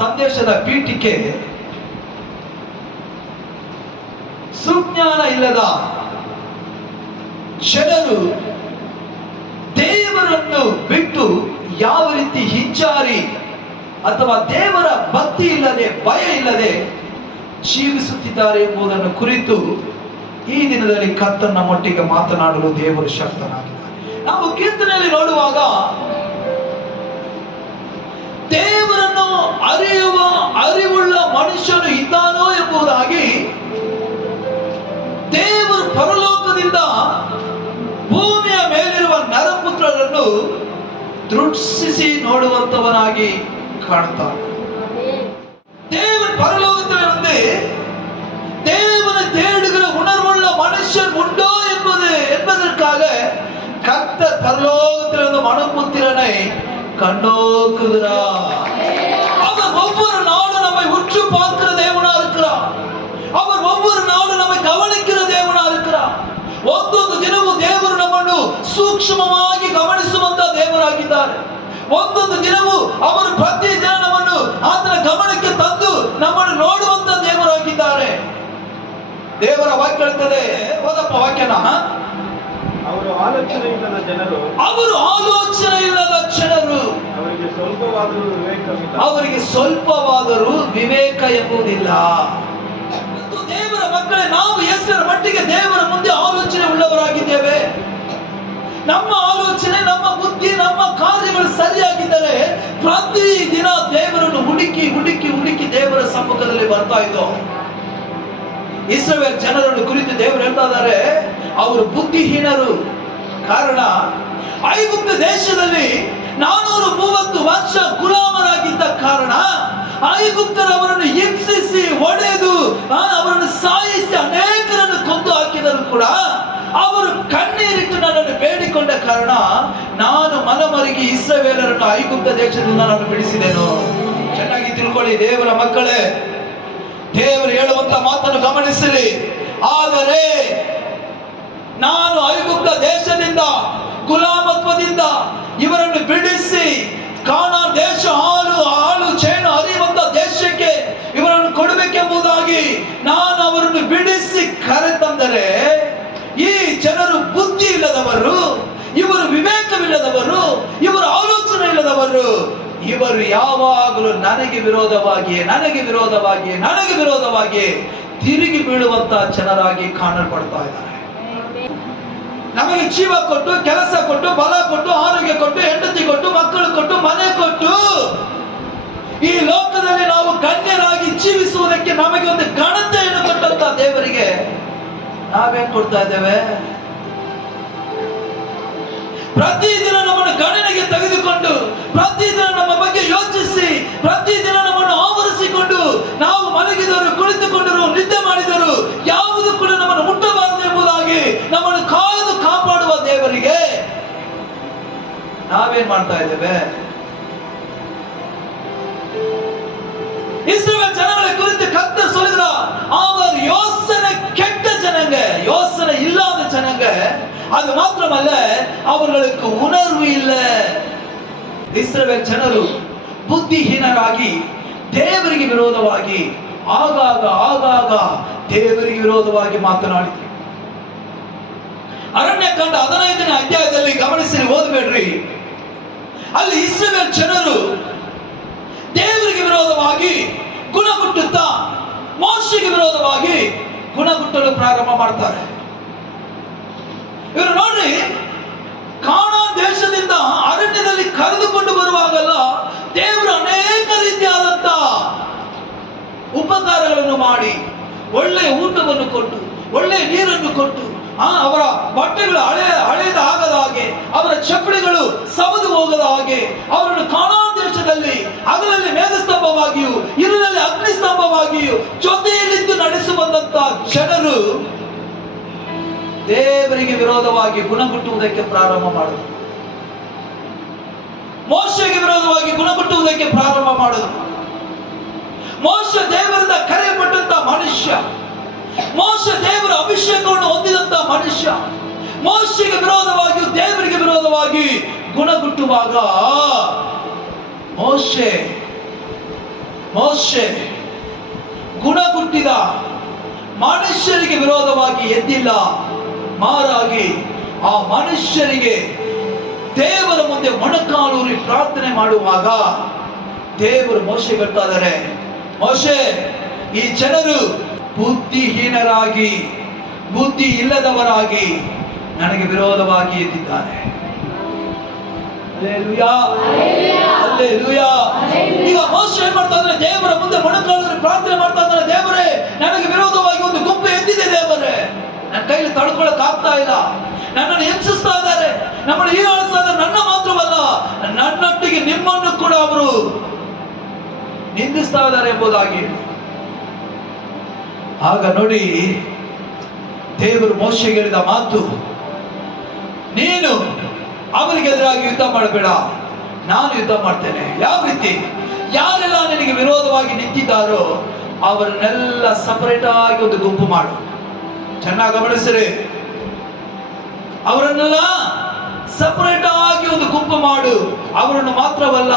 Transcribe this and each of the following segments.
ಸಂದೇಶದ ಪೀಠಿಕೆ ಸುಜ್ಞಾನ ಇಲ್ಲದ ಜನರು ದೇವರನ್ನು ಬಿಟ್ಟು ಯಾವ ರೀತಿ ಹಿಂಜಾರಿ ಅಥವಾ ದೇವರ ಭಕ್ತಿ ಇಲ್ಲದೆ ಭಯ ಇಲ್ಲದೆ ಜೀವಿಸುತ್ತಿದ್ದಾರೆ ಎಂಬುದನ್ನು ಕುರಿತು ಈ ದಿನದಲ್ಲಿ ಕರ್ತನ ನಮ್ಮೊಟ್ಟಿಗೆ ಮಾತನಾಡಲು ದೇವರು ಶಕ್ತನಾಗಿದ್ದಾನೆ. ನಾವು ಕೀರ್ತನೆಯಲ್ಲಿ ನೋಡುವಾಗ ದೇವರನ್ನು ಅರಿವುಳ್ಳ ಮನುಷ್ಯನು ಇದ್ದಾನೋ ಎಂಬುದಾಗಿ ದೇವರು ಪರಲೋಕದಿಂದ ಭೂಮಿಯ ಮೇಲಿರುವ ನರಪುತ್ರರನ್ನು ದೃಷ್ಟಿಸಿ ನೋಡುವಂತವನಾಗಿ ಕಾಣ್ತಾನೆ. ದೇವರ ಪರಲೋಕದಲ್ಲಿ ದೇವರ ತೇಡುಗರ ಉಣರ್ವುಳ್ಳ ಮನುಷ್ಯನ್ ಉಂಟೋ என்பதற்காக கர்த்தர் பரலோகத்திலிருந்து மனுபுத்திரனை கண்டோக்குகிறார். அவர் ஒவ்வொரு நாளும் நம்மை உற்று பார்க்கிற தேவனா இருக்கிறார். அவர் ஒவ்வொரு நாளும் நம்மை ಗಮನಿக்கிற ದೇವனா இருக்கிறார். ಒಂದೊಂದು ದಿನವೂ ದೇವರು ನಮ್ಮನ್ನು ಸೂಕ್ಷ್ಮವಾಗಿ ಗಮನಿಸುವಂತ ದೇವರಾಗಿದ್ದಾರೆ. ಒಂದೊಂದು ದಿನವೂ ಅವರು ಪ್ರತಿ ದಿನ ನಮ್ಮನ್ನು ಆತನ ಗಮನಕ್ಕೆ ತಂದು ನಮ್ಮನ್ನು ನೋಡುವಂತ ದೇವರಾಗಿದ್ದಾರೆ. ದೇವರ ವಾಕ್ಯ ಹೇಳ್ತದೆ, ಓದಪ್ಪ ವಾಕ್ಯನ. ಅವರು ಆಲೋಚನೆ ಇಲ್ಲದ ಜನರು ಅವರಿಗೆ ಸ್ವಲ್ಪವಾದರೂ ವಿವೇಕ ಎಂಬುದಿಲ್ಲ. ದೇವರ ಮಕ್ಕಳೇ, ನಾವು ಎಷ್ಟರ ಮಟ್ಟಿಗೆ ದೇವರ ಮುಂದೆ ಆಲೋಚನೆ ಉಳ್ಳವರಾಗಿದ್ದೇವೆ? ನಮ್ಮ ಆಲೋಚನೆ, ನಮ್ಮ ಬುದ್ಧಿ, ನಮ್ಮ ಕಾರ್ಯಗಳು ಸರಿಯಾಗಿದ್ದರೆ ಪ್ರತಿ ದಿನ ದೇವರನ್ನು ಹುಡುಕಿ ಹುಡುಕಿ ಹುಡುಕಿ ದೇವರ ಸಮ್ಮುಖದಲ್ಲಿ ಬರ್ತಾ ಇದ್ದೋ. ಇಸ್ರಾಯೇಲ್ ಜನರನ್ನು ಕುರಿತು ದೇವರು ಹೇಳ್ತಾ ಇದ್ದಾರೆ, ಅವರು ಬುದ್ಧಿಹೀನರು. ಕಾರಣ, ಐಗುಪ್ತ ದೇಶದಲ್ಲಿ 430 ವರ್ಷ ಗುಲಾಮರಾಗಿದ್ದ ಕಾರಣ ಐಗುಪ್ತರು ಅವರನ್ನು ಹಿಂಸಿಸಿ ಹೊಡೆದು ಅವರನ್ನು ಸಾಯಿಸಿ ಅನೇಕರನ್ನು ಕೊಂದು ಹಾಕಿದರು ಕೂಡ ಅವರು ಕಣ್ಣೀರಿಟ್ಟು ನನ್ನನ್ನು ಬೇಡಿಕೊಂಡ ಕಾರಣ ನಾನು ಮನಮರುಗಿ ಇಸ್ರಾಯೇಲರನ್ನು ಐಗುಪ್ತ ದೇಶದಿಂದ ನಾನು ಬಿಡಿಸಿದೆನು. ಚೆನ್ನಾಗಿ ತಿಳ್ಕೊಳ್ಳಿ ದೇವರ ಮಕ್ಕಳೇ, ದೇವರು ಹೇಳುವಂತ ಮಾತನ್ನು ಗಮನಿಸಿರಿ. ಆದರೆ ನಾನು ಐಗುಪ್ತ ದೇಶದಿಂದ ಗುಲಾಮತ್ವದಿಂದ ಇವರನ್ನು ಬಿಡಿಸಿ ಕಾನಾನ್ ದೇಶ ಹಾಲು ಚೇನು ಹರಿಯುವಂತ ದೇಶಕ್ಕೆ ಇವರನ್ನು ಕೊಡಬೇಕೆಂಬುದಾಗಿ ನಾನು ಅವರನ್ನು ಬಿಡಿಸಿ ಕರೆತಂದರೆ ಈ ಜನರು ಬುದ್ಧಿ ಇಲ್ಲದವರು, ಇವರು ವಿವೇಕವಿಲ್ಲದವರು, ಇವರು ಆಲೋಚನೆ ಇಲ್ಲದವರು, ಇವರು ಯಾವಾಗಲೂ ನನಗೆ ವಿರೋಧವಾಗಿ ತಿರುಗಿ ಬೀಳುವಂತ ಜನರಾಗಿ ಕಾಣಲ್ಪಡ್ತಾ ಇದ್ದಾರೆ. ನಮಗೆ ಜೀವ ಕೊಟ್ಟು, ಕೆಲಸ ಕೊಟ್ಟು, ಬಲ ಕೊಟ್ಟು, ಆರೋಗ್ಯ ಕೊಟ್ಟು, ಹೆಂಡತಿ ಕೊಟ್ಟು, ಮಕ್ಕಳು ಕೊಟ್ಟು, ಮನೆ ಕೊಟ್ಟು ಈ ಲೋಕದಲ್ಲಿ ನಾವು ಗಣ್ಯರಾಗಿ ಜೀವಿಸುವುದಕ್ಕೆ ನಮಗೆ ಒಂದು ಘನತೆಯನ್ನು ಕೊಟ್ಟಂತ ದೇವರಿಗೆ ನಾವೇನ್ ಕೊಡ್ತಾ ಇದ್ದೇವೆ? ಪ್ರತಿದಿನ ನಮ್ಮನ್ನು ಗಣನೆಗೆ ತೆಗೆದುಕೊಂಡು, ಪ್ರತಿದಿನ ನಮ್ಮ ಬಗ್ಗೆ ಯೋಚಿಸಿ, ಪ್ರತಿದಿನ ನಮ್ಮನ್ನು ಆವರಿಸಿಕೊಂಡು, ನಾವು ಮಲಗಿದರು, ಕುಳಿತುಕೊಂಡರು, ನಿದ್ದೆ ಮಾಡಿದರು, ಯಾವುದು ಕೂಡ ನಮ್ಮನ್ನು ಮುಟ್ಟಬಾರದು ಎಂಬುದಾಗಿ ನಮ್ಮನ್ನು ಕಾಯ್ದು ಕಾಪಾಡುವ ದೇವರಿಗೆ ನಾವೇನ್ ಮಾಡ್ತಾ ಇದ್ದೇವೆ? ಇಸ್ರಾಯೇಲ್ ಜನಗಳ ಕುರಿತು ಕರ್ತರು ಹೇಳಿದ, அவர் யோசனை கெட்ட ஜனங்க, யோசனை இல்லாத ஜனங்க. அது மாத்திரமல்ல, அவர்களுக்கு உணர்வு இல்லை. ಇಸ್ರಾಯೇಲ್ ಜನರು ಬುದ್ಧಿಹೀನರಾಗಿ ದೇವರಿಗೆ ವಿರೋಧವಾಗಿ ಆಗಾಗ ದೇವರಿಗೆ ವಿರೋಧವಾಗಿ ಮಾತನಾಡಿದರು. ಅರಣ್ಯಕಾಂಡ 15ನೇ ಅಧ್ಯಾಯದಲ್ಲಿ ಗಮನಿಸಿ ಓದಬೇಡ್ರಿ. ಅಲ್ಲಿ ಇಸ್ರಾಯೇಲ್ ಜನರು ದೇವರಿಗೆ ವಿರೋಧವಾಗಿ ಗುಣಗುಟ್ಟುತ್ತಾ ಮೋಶೆಗೆ ವಿರೋಧವಾಗಿ ಗುಣಗುಟ್ಟಲು ಪ್ರಾರಂಭ ಮಾಡ್ತಾರೆ. ಇವರು ನೋಡ್ರಿ, ಕಾನಾನ್ ದೇಶದಿಂದ ಅರಣ್ಯದಲ್ಲಿ ಕರೆದುಕೊಂಡು ಬರುವಾಗಲ್ಲ ದೇವರು ಅನೇಕ ರೀತಿಯಾದಂತ ಉಪಕಾರಗಳನ್ನು ಮಾಡಿ, ಒಳ್ಳೆಯ ಊಟವನ್ನು ಕೊಟ್ಟು, ಒಳ್ಳೆಯ ನೀರನ್ನು ಕೊಟ್ಟು, ಅವರ ಬಟ್ಟೆಗಳು ಹಳೆಯದಾಗದ ಹಾಗೆ, ಅವರ ಚಪ್ಪಡಿಗಳು ಸವದು ಹೋಗದ ಹಾಗೆ, ಅವರನ್ನು ಕಾನಾನ್ ದೇಶದಲ್ಲಿ ಹಗಲಲ್ಲಿ ಮೇಘಸ್ತಂಭವಾಗಿಯೂ ಇರುಳಲ್ಲಿ ಅಗ್ನಿಸ್ತಂಭವಾಗಿಯೂ ಜೊತೆಯಲ್ಲಿದ್ದು ನಡೆಸುವಂತ ಜನರು ದೇವರಿಗೆ ವಿರೋಧವಾಗಿ ಗುಣಗುಟ್ಟುವುದಕ್ಕೆ ಪ್ರಾರಂಭ ಮಾಡಿದರು. ಮೋಶೆಗೆ ವಿರೋಧವಾಗಿ ಗುಣಗುಟ್ಟುವುದಕ್ಕೆ ಪ್ರಾರಂಭ ಮಾಡಿದರು. ಮೋಶ ದೇವರಿಂದ ಕರೆಯಲ್ಪಟ್ಟಂತ ಮನುಷ್ಯ, ಮೋಶ ದೇವರ ಅಭಿಷೇಕವನ್ನು ಹೊಂದಿದಂತ ಮನುಷ್ಯ, ಮೋಶೆಗೆ ವಿರೋಧವಾಗಿ ದೇವರಿಗೆ ವಿರೋಧವಾಗಿ ಗುಣಗುಟ್ಟುವಾಗ ಮೋಶೆ ಗುಣಗುಟ್ಟಿದ ಮನುಷ್ಯರಿಗೆ ವಿರೋಧವಾಗಿ ಎದ್ದಿಲ್ಲ, ಮಾರಾಗಿ ಆ ಮನುಷ್ಯರಿಗೆ ದೇವರ ಮುಂದೆ ಮೊಣಕಾಲೂರಿ ಪ್ರಾರ್ಥನೆ ಮಾಡುವಾಗ ದೇವರು ಮೋಶೆ ಹೇಳ್ತಾ ಇದ್ದಾರೆ, ಮೋಶೆ, ಈ ಜನರು ಬುದ್ಧಿಹೀನರಾಗಿ, ಬುದ್ಧಿ ಇಲ್ಲದವರಾಗಿ ನನಗೆ ವಿರೋಧವಾಗಿ ಎದ್ದಿದ್ದಾರೆ. Hallelujah, hallelujah. ಈಗ ಮೋಶೆ ಏನ್ ಮಾಡ್ತಾ ಇದ್ದಾರೆ? ದೇವರ ಮುಂದೆ ಮೊಣಕಾಲೂರಿ ಪ್ರಾರ್ಥನೆ ಮಾಡ್ತಾ ಇದ್ದಾರೆ, ದೇವರೇ, ನನಗೆ ವಿರೋಧವಾಗಿ ಒಂದು ಗುಂಪು ಎದ್ದಿದೆ ದೇವರೇ, ನನ್ನ ಕೈಲಿ ತಡ್ಕೊಳಕ್ ಆಗ್ತಾ ಇಲ್ಲ, ನನ್ನನ್ನು ಹಿಂಸಿಸ್ತಾ ಇದ್ದಾರೆ, ನಮ್ಮನ್ನು ಹೀಯಾಳಿಸ್ತಾ ಇದ್ದಾರೆ. ನನ್ನ ಮಾತ್ರವಲ್ಲ, ನನ್ನೊಟ್ಟಿಗೆ ನಿಮ್ಮನ್ನು ಕೂಡ ಅವರು ನಿಂದಿಸ್ತಾ ಇದ್ದಾರೆ ಎಂಬುದಾಗಿ. ಆಗ ನೋಡಿ, ದೇವರು ಮೋಶೆಗೆ ಹೇಳಿದ ಮಾತು, ನೀನು ಅವರಿಗೆ ಎದುರಾಗಿ ಯುದ್ಧ ಮಾಡಬೇಡ, ನಾನು ಯುದ್ಧ ಮಾಡ್ತೇನೆ. ಯಾವ ರೀತಿ? ಯಾರೆಲ್ಲ ನಿನಗೆ ವಿರೋಧವಾಗಿ ನಿಂತಿದ್ದಾರೋ ಅವರನ್ನೆಲ್ಲ ಸಪರೇಟ್ ಆಗಿ ಒಂದು ಗುಂಪು ಮಾಡು. ಚೆನ್ನಾಗಿ ಗಮನಿಸಿರಿ, ಅವರನ್ನೆಲ್ಲ ಸಪರೇಟ್ ಆಗಿ ಒಂದು ಗುಂಪು ಮಾಡು. ಅವರನ್ನು ಮಾತ್ರವಲ್ಲ,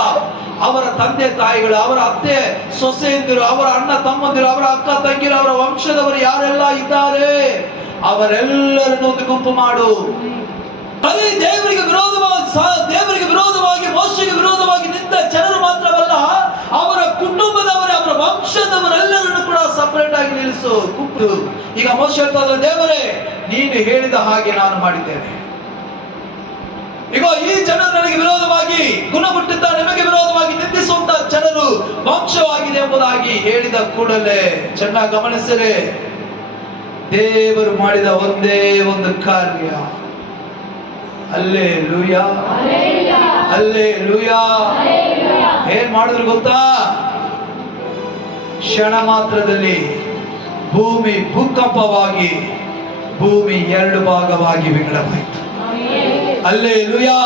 ಅವರ ತಂದೆ ತಾಯಿಗಳು, ಅವರ ಅತ್ತೆ ಸೊಸೆಯಂದಿರು, ಅವರ ಅಣ್ಣ ತಮ್ಮಂದಿರು, ಅವರ ಅಕ್ಕ ತಂಗಿರು, ಅವರ ವಂಶದವರು ಯಾರೆಲ್ಲ ಇದ್ದಾರೆ ಅವರೆಲ್ಲರನ್ನು ಒಂದು ಗುಂಪು ಮಾಡು. ಬರೀ ದೇವರಿಗೆ ವಿರೋಧವಾಗಿ ಮೋಶೆಗೆ ವಿರೋಧವಾಗಿ ನಿಂತ ಜನರು ಮಾತ್ರವಲ್ಲ, ಅವರ ಕುಟುಂಬದವರೇ, ಅವರ ವಂಶದವರೆಲ್ಲರನ್ನು ಕೂಡ ಸಪರೇಟ್ ಆಗಿ ನಿಲ್ಲಿಸು, ಗುಂಪು. ಈಗ ಮೋಶೆ ಹೇಳ್ತಾ ಇದ್ದಾರೆ, ದೇವರೇ, ನೀನು ಹೇಳಿದ ಹಾಗೆ ನಾನು ಮಾಡಿದ್ದೇನೆ. ಈಗ ಈ ಜನರು ನನಗೆ ವಿರೋಧವಾಗಿ ಗುಣಗುಟ್ಟಿದ್ದ, ನಿಮಗೆ ವಿರೋಧವಾಗಿ ನಿಂದಿಸುವಂತ ಜನರು ವಂಶವಾಗಿದೆ ಎಂಬುದಾಗಿ ಹೇಳಿದ ಕೂಡಲೇ ಚೆನ್ನಾಗಿ ಗಮನಿಸಿರೆ, ದೇವರು ಮಾಡಿದ ಒಂದೇ ಒಂದು ಕಾರ್ಯ. Hallelujah, hallelujah. ಏನ್ ಮಾಡಿದ್ರು ಗೊತ್ತಾ? ಕ್ಷಣ ಮಾತ್ರದಲ್ಲಿ ಭೂಕಂಪವಾಗಿ ಭೂಮಿ 2 ಭಾಗವಾಗಿ ವಿಂಗಡವಾಯಿತು. ಹಲ್ಲೆಲೂಯಾ.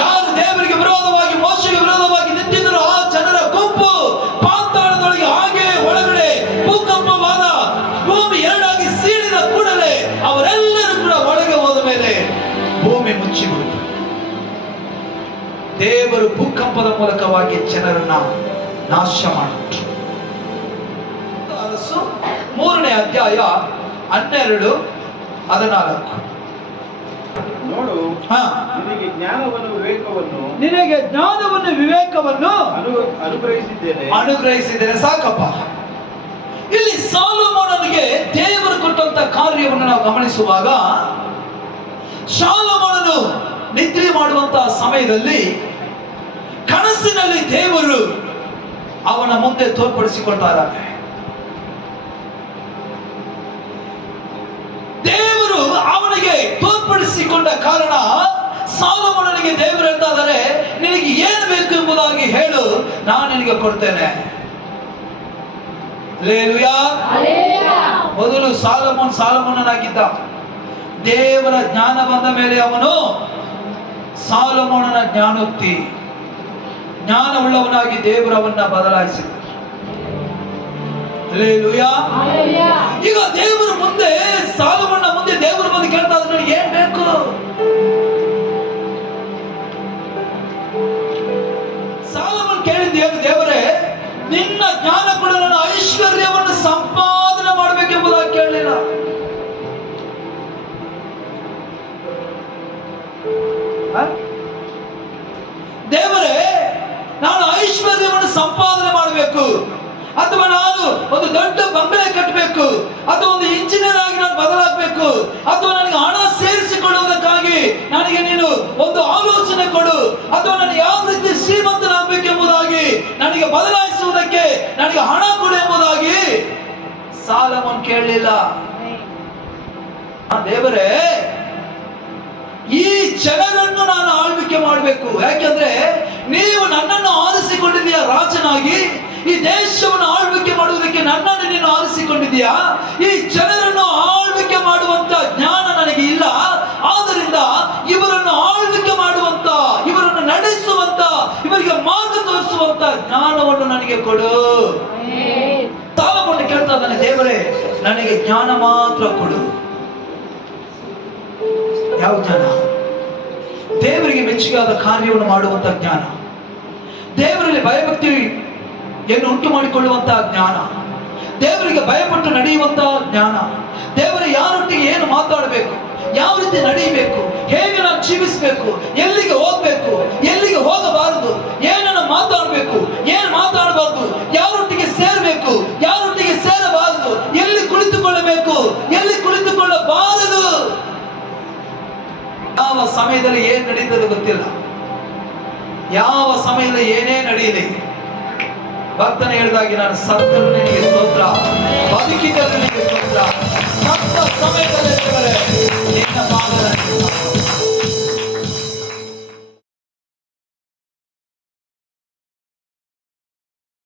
ಯಾರು ದೇವರಿಗೆ ವಿರೋಧವಾಗಿ ಮೋಶೆಗೆ ವಿರೋಧವಾಗಿ ನಿಂತಿದ್ರು ಆ ಜನರ ಗುಂಪು ಪಾತಾಳದೊಳಗೆ ಹಾಗೆ ಒಳಗಡೆ ಭೂಕಂಪವಾದ, ಭೂಮಿ 2 ಆಗಿ ಸೀಳಿದ ಕೂಡಲೇ ಅವರೆಲ್ಲರೂ ಕೂಡ ಒಳಗೆ ಹೋದ ಮೇಲೆ ಭೂಮಿ ಮುಚ್ಚಿಬಿಡ್ತು. ದೇವರು ಭೂಕಂಪದ ಮೂಲಕವಾಗಿ ಜನರನ್ನ ನಾಶ ಮಾಡಿಬಿಟ್ರು. 3ನೇ ಅಧ್ಯಾಯ 12-14. ನೋಡು, ನಿನಗೆ ಜ್ಞಾನವನ್ನು ವಿವೇಕವನ್ನು ಅನುಗ್ರಹಿಸಿದ್ದೇನೆ. ಸಾಕಪ್ಪ. ಇಲ್ಲಿ ಸಾಲೊಮೋನನಿಗೆ ದೇವರು ಕೊಟ್ಟಂತ ಕಾರ್ಯವನ್ನು ನಾವು ಗಮನಿಸುವಾಗ, ಸಾಲೊಮೋನನು ನಿದ್ರೆ ಮಾಡುವಂತಹ ಸಮಯದಲ್ಲಿ ಕನಸಿನಲ್ಲಿ ದೇವರು ಅವನ ಮುಂದೆ ತೋರ್ಪಡಿಸಿಕೊಳ್ತಾ ಇದ್ದಾನೆ. ದೇವರು ಅವನಿಗೆ ತೋರ್ಪಡಿಸಿಕೊಂಡ ಕಾರಣ ಸಾಲೊಮೋನನಿಗೆ ದೇವರು ಹೇಳ್ತಾ ಇದ್ದಾರೆ, ನಿನಗೆ ಏನು ಬೇಕು ಎಂಬುದಾಗಿ ಹೇಳು, ನಾನು ನಿನಗೆ ಕೊಡ್ತೇನೆ. ಹಲ್ಲೆಲೂಯಾ. ಮೊದಲು ಸಾಲೊಮೋನನಾಗಿದ್ದ. ದೇವರ ಜ್ಞಾನ ಬಂದ ಮೇಲೆ ಅವನು ಸಾಲೊಮೋನನ ಜ್ಞಾನವುಳ್ಳವನಾಗಿ ದೇವರು ಅವನ್ನ ಬದಲಾಯಿಸಿದ. ಹಲ್ಲೆಲೂಯಾ. ಈಗ ದೇವರ ಮುಂದೆ, ಸಾಲೊಮೋನನ ಮುಂದೆ ದೇವರ ಮುಂದೆ ಕೇಳ್ತಾ ಇದ್ದಾರೆ, ನನಗೆ ಏನ್ ಬೇಕು? ಸಾಲೊಮೋನ ಕೇಳಿದ್ದು ಏನು? ದೇವರೇ, ನಿನ್ನ ಜ್ಞಾನ ಕೂಡ ನನ್ನ ಐಶ್ವರ್ಯವನ್ನು ಸಂಪಾದನೆ ಮಾಡಬೇಕೆಂಬುದಾಗಿ ಕೇಳಲಿಲ್ಲ. ದೇವರೇ, ನಾನು ಐಶ್ವರ್ಯವನ್ನು ಸಂಪಾದನೆ ಮಾಡಬೇಕು, ಅಥವಾ ನಾನು ಒಂದು ದೊಡ್ಡ ಬಂಗಲೆ ಕಟ್ಟಬೇಕು, ಅಥವಾ ಒಂದು ಇಂಜಿನಿಯರ್ ಆಗಿ ನಾನು ಬದಲಾಗಬೇಕು, ಅಥವಾ ನನಗೆ ಹಣ ಸೇರಿಸಿಕೊಳ್ಳುವುದಕ್ಕಾಗಿ ನನಗೆ ನೀನು ಒಂದು ಆಲೋಚನೆ ಕೊಡು, ಅಥವಾ ನಾನು ಯಾವ ರೀತಿ ಶ್ರೀಮಂತನಾಗಬೇಕೆಂಬುದಾಗಿ ನನಗೆ ಬದಲಾಯಿಸುವುದಕ್ಕೆ ನನಗೆ ಹಣ ಕೊಡು ಎಂಬುದಾಗಿ ಸಾಲೊಮೋನ ಕೇಳಲಿಲ್ಲ. ದೇವರೇ, ಈ ಜನರನ್ನು ನಾನು ಆಳ್ವಿಕೆ ಮಾಡಬೇಕು. ಯಾಕೆಂದ್ರೆ ನೀವು ನನ್ನನ್ನು ಆರಿಸಿಕೊಂಡಿದ್ದೀಯಾ ರಾಜನಾಗಿ, ಈ ದೇಶವನ್ನು ಆಳ್ವಿಕೆ ಮಾಡುವುದಕ್ಕೆ ನನ್ನನ್ನು ನೀನು ಆರಿಸಿಕೊಂಡಿದ್ದೀಯಾ. ಈ ಜನರನ್ನು ಆಳ್ವಿಕೆ ಮಾಡುವಂತ ಜ್ಞಾನ ನನಗೆ ಇಲ್ಲ. ಆದ್ದರಿಂದ ಇವರನ್ನು ಆಳ್ವಿಕೆ ಮಾಡುವಂತ, ಇವರನ್ನು ನಡೆಸುವಂತ, ಇವರಿಗೆ ಮಾರ್ಗ ತೋರಿಸುವಂತ ಜ್ಞಾನವನ್ನು ನನಗೆ ನನಗೆ ಕೊಡು. ಸಾಲಗೊಂಡು ಕೇಳ್ತಾ ಇದ್ದಾನೆ, ದೇವರೇ ನನಗೆ ಜ್ಞಾನ ಮಾತ್ರ ಕೊಡು. ಯಾವ ಜ್ಞಾನ? ದೇವರಿಗೆ ಮೆಚ್ಚುಗೆಯಾದ ಕಾರ್ಯವನ್ನು ಮಾಡುವಂತ ಜ್ಞಾನ, ದೇವರಲ್ಲಿ ಭಯಭಕ್ತಿಯನ್ನು ಉಂಟು ಮಾಡಿಕೊಳ್ಳುವಂತಹ ಜ್ಞಾನ, ದೇವರಿಗೆ ಭಯಪಟ್ಟು ನಡೆಯುವಂತಹ ಜ್ಞಾನ, ದೇವರ ಯಾರೊಟ್ಟಿಗೆ ಏನು ಮಾತಾಡಬೇಕು, ಯಾವ ರೀತಿ ನಡೆಯಬೇಕು, ಹೇಗೆ ನಾನು ಜೀವಿಸಬೇಕು, ಎಲ್ಲಿಗೆ ಹೋಗ್ಬೇಕು, ಎಲ್ಲಿಗೆ ಹೋಗಬಾರದು, ಏನನ್ನು ಮಾತಾಡಬೇಕು, ಏನು ಮಾತಾಡಬಾರದು, ಯಾರೊಟ್ಟಿಗೆ ಸೇರಬೇಕು, ಯಾರೊಟ್ಟಿಗೆ ಸೇರಬಾರದು, ಎಲ್ಲಿ ಕುಳಿತುಕೊಳ್ಳಬೇಕು, ಎಲ್ಲಿ ಕುಳಿತುಕೊಳ್ಳಬಾರದು, ಯಾವ ಸಮಯದಲ್ಲಿ ಏನ್ ನಡೀತದೆ ಗೊತ್ತಿಲ್ಲ, ಯಾವ ಸಮಯದಲ್ಲಿ ಏನೇ ನಡೆಯಲಿ. ಭಕ್ತನ ಹೇಳಿದಾಗಿ, ನಾನು ಸತ್ತರು ನಿನಗೆ ಸ್ತೋತ್ರ, ಬದುಕಿದ್ದರೂ ನಿನಗೆ ಸ್ತೋತ್ರ, ಸತ್ತ ಸಮಯದಲ್ಲಿ